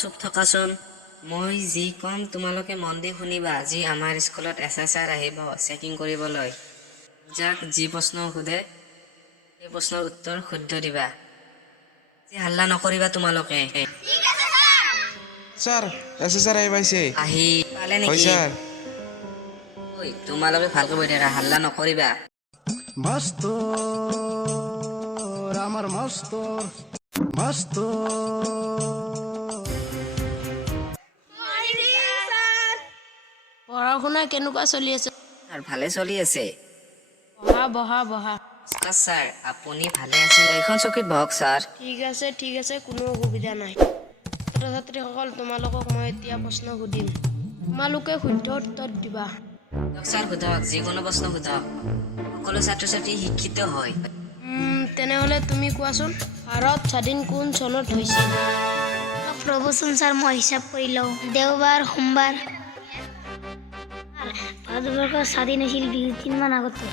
চুপ থকাচোন মই যি কম তোমালোকে মন দি শুনিবা যি আমাৰ স্কুলত SSR আহিব চেকিং কৰিবলৈ যাক যি প্ৰশ্ন সোধে সেই প্ৰশ্নৰ উত্তৰ শুদ্ধ দিবা যি হাল্লা নকৰিবা তোমালোকে স্যাৰ SSR আহি পাইছে আহি পালে হয় নেকি স্যাৰ ঐ তোমালোকে ভালকৈ বহি থাকা হাল্লা নকৰিবা মাষ্টৰ আমাৰ মাষ্টৰ পঢ়া শুনা কেনেকুৱা চলি আছে আৰু ভালে চলি আছে বহা নমস্কাৰ ছাৰ আপুনি ভালে আছে এইখন চকীত বহক ছাৰ ঠিক আছে কোনো অসুবিধা নাই ছাত্ৰ ছাত্ৰীসকল তোমালোকক মই এতিয়া প্ৰশ্ন সুধিম তোমালোকে শুদ্ধ উত্তৰ দিবা দিয়ক ছাৰ সোধক যিকোনো প্ৰশ্ন সোধক সকলো ছাত্ৰ ছাত্ৰী শিক্ষিত হয় তেনেহ'লে তুমি কোৱাচোন ভাৰত স্বাধীন কোন চনত হৈছিল ৰ'বচোন ছাৰ মই হিচাপ কৰি লওঁ দেওবাৰ সোমবাৰ ভাৰতবৰ্ষ স্বাধীন হৈছিল 20 দিনমান আগতে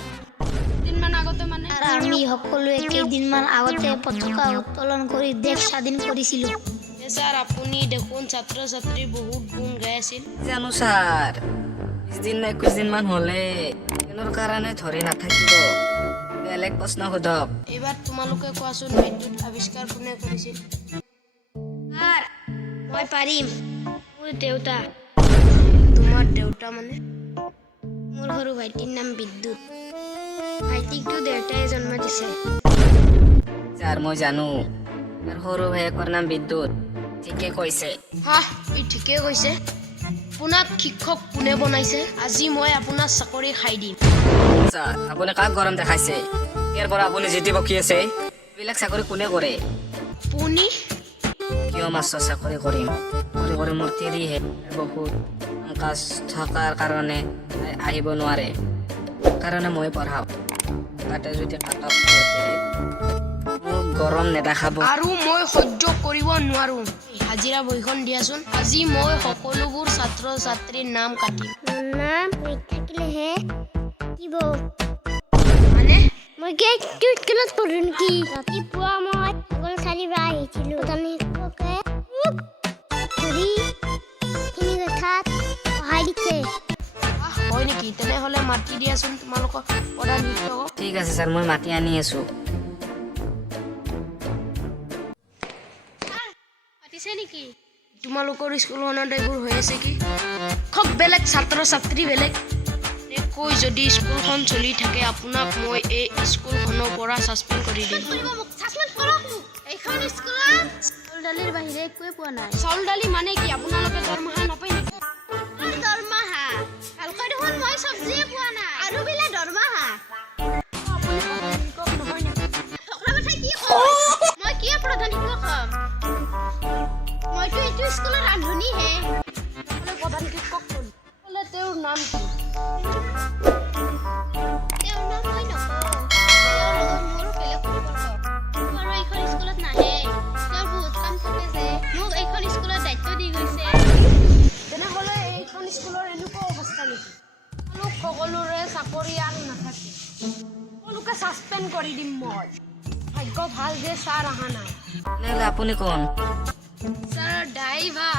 দিনমান আগতে মানে আৰু আমি সকলোৱে কেইদিনমান আগতে পতাকা উত্তোলন কৰি দেশ স্বাধীন কৰিছিলোঁ ছাৰ আপুনি দেখোন ছাত্ৰ ছাত্ৰীৰ বহুত গুণ গাই আছিল জানো ছাৰ 20 দিন নে 21 দিনমান হ'লে কিনৰ কাৰণে ধৰি নাথাকিব বেলেগ প্ৰশ্ন সোধক এইবাৰ তোমালোকে কোৱাচোন বিদ্যুৎ আৱিষ্কাৰ কোনে কৰিছিল ছাৰ মই পাৰিম মোৰ দেউতা তোমাৰ দেউতা মানে মোৰ সৰু ভাইটিৰ নাম বিদ্যুৎ ভাইটিকটো দেউতাই জন্ম দিছে ছাৰ মই জানো তাৰ সৰু ভায়েকৰ নাম বিদ্যুৎ ঠিকে কৈছে ই ঠিকেই কৈছে আপোনাক শিক্ষক কোনে বনাইছে আজি মই আপোনাৰ চাকৰি খাই দিম ছাৰ আপুনি কাক গৰম দেখাইছে ইয়াৰ পৰা আপুনি জিতি বকি আছে এইবিলাক চাকৰি কোনে কৰে আপুনি কিয় মাষ্টৰ চাকৰি কৰিম কৰি মোৰ তিৰিহে বহুত কাজ থকাৰ কাৰণে আহিব নোৱাৰে কাৰণে মই পঢ়াওঁ তাতে যদি কাটক মোক গৰম নেদেখাব আৰু মই সহ্য কৰিব নোৱাৰো হাজিৰা বহিখন দিয়াচোন আজি মই সকলোবোৰ ছাত্ৰ ছাত্ৰীৰ নাম কাটিম নাম থাকিলেহে কিব মানে মই গেটটো স্কুলত পঢ়ো নেকি ৰাতিপুৱা মই চাৰিবা আহিছিলোঁ প্ৰধান শিক্ষকে মোক ধৰি তিনি কথাত সহায় দিছে হয় নেকি তেনেহ'লে মাতি দিয়াচোন তোমালোকৰ প্ৰধান শিক্ষকক ঠিক আছে ছাৰ মই মাতি আনি আছোঁ মাতিছে নেকি তোমালোকৰ স্কুলখনত এইবোৰ হৈ আছে কি খুব বেলেগ ছাত্ৰ ছাত্ৰী বেলেগ কৈ যদি স্কুলখন চলি থাকে আপোনাক মই এই স্কুলখনৰ পৰা ছাছপেণ্ড কৰি দিম চাউল দালিৰ বাহিৰে একোৱে পোৱা নাই চাউল দালি মানে কি আপোনালোকে দৰমহা নাপায় নেকি দৰমহা ভালকৈ দেখোন মই চব্জিয়ে পোৱা নাই আৰু বোলে দৰমহা আপুনি প্ৰধান শিক্ষক নহয় নেকি মই কিয় প্ৰধান শিক্ষক হ'ম মইতো এইটো স্কুলৰ ৰান্ধনীহে বোলে প্ৰধান শিক্ষক কোন বোলে তেওঁৰ নাম কি তেওঁৰ নাম মই নকওঁ তেওঁৰ লগত মোৰো বেলেগ সম্পৰ্ক আৰু এইখন স্কুলত নাহে তেওঁৰ বহুত কাম থাকে যে মোক এইখন স্কুলত দায়িত্ব দি গৈছে তেনেহ'লে এইখন স্কুলৰ এনেকুৱা অৱস্থা নেকি সকলোৰে চাকৰি আৰু নাথাকে সকলোকে ছাছপেণ্ড কৰি দিম মই ভাগ্য ভাল যে ছাৰ অহা নাই তেনেহ'লে আপুনি কোন ছাৰ ড্ৰাইভাৰ